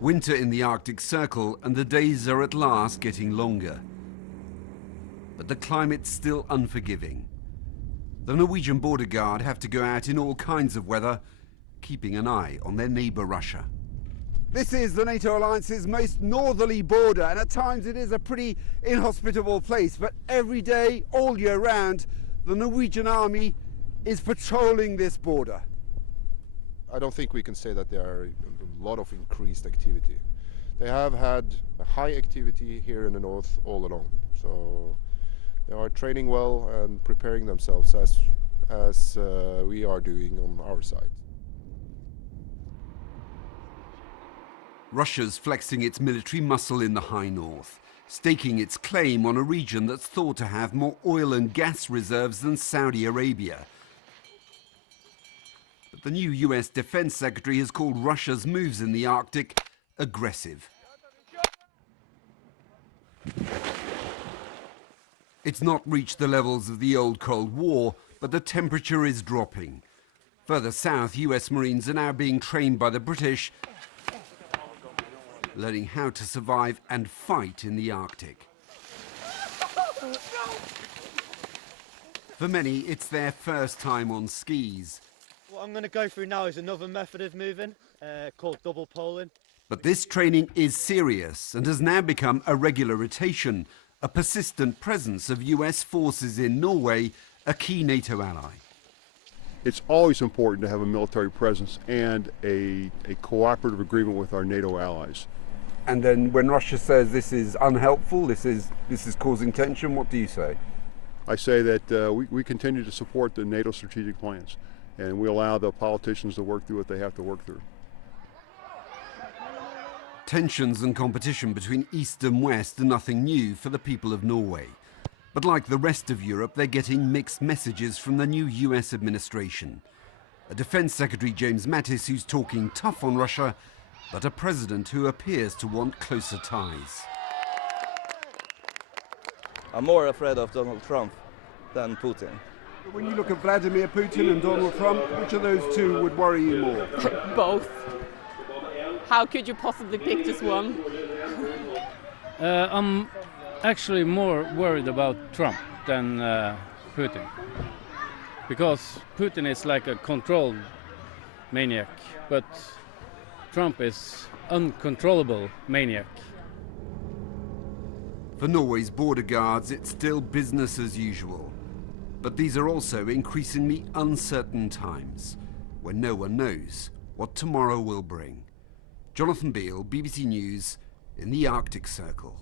Winter in the Arctic Circle, and the days are at last getting longer. But the climate's still unforgiving. The Norwegian border guard have to go out in all kinds of weather, keeping an eye on their neighbour Russia. This is the NATO alliance's most northerly border, and at times it is a pretty inhospitable place, but every day, all year round, the Norwegian army is patrolling this border. I don't think we can say that there are a lot of increased activity. They have had a high activity here in the north all along, so they are training well and preparing themselves as we are doing on our side. Russia's flexing its military muscle in the high north, staking its claim on a region that's thought to have more oil and gas reserves than Saudi Arabia. But the new US Defence Secretary has called Russia's moves in the Arctic aggressive. It's not reached the levels of the old Cold War, but the temperature is dropping. Further south, US Marines are now being trained by the British, learning how to survive and fight in the Arctic. For many, it's their first time on skis. What I'm going to go through now is another method of moving called double poling. But this training is serious and has now become a regular rotation, a persistent presence of US forces in Norway, a key NATO ally. It's always important to have a military presence and a cooperative agreement with our NATO allies. And then when Russia says this is unhelpful, this is causing tension, what do you say? I say that we continue to support the NATO strategic plans, and we allow the politicians to work through what they have to work through. Tensions and competition between East and West are nothing new for the people of Norway. But like the rest of Europe, they're getting mixed messages from the new US administration. A Defence Secretary, James Mattis, who's talking tough on Russia, but a president who appears to want closer ties. I'm more afraid of Donald Trump than Putin. When you look at Vladimir Putin and Donald Trump, which of those two would worry you more? Both. How could you possibly pick just one? I'm actually more worried about Trump than Putin. Because Putin is like a controlled maniac, but Trump is uncontrollable maniac. For Norway's border guards, it's still business as usual. But these are also increasingly uncertain times, when no one knows what tomorrow will bring. Jonathan Beale, BBC News, in the Arctic Circle.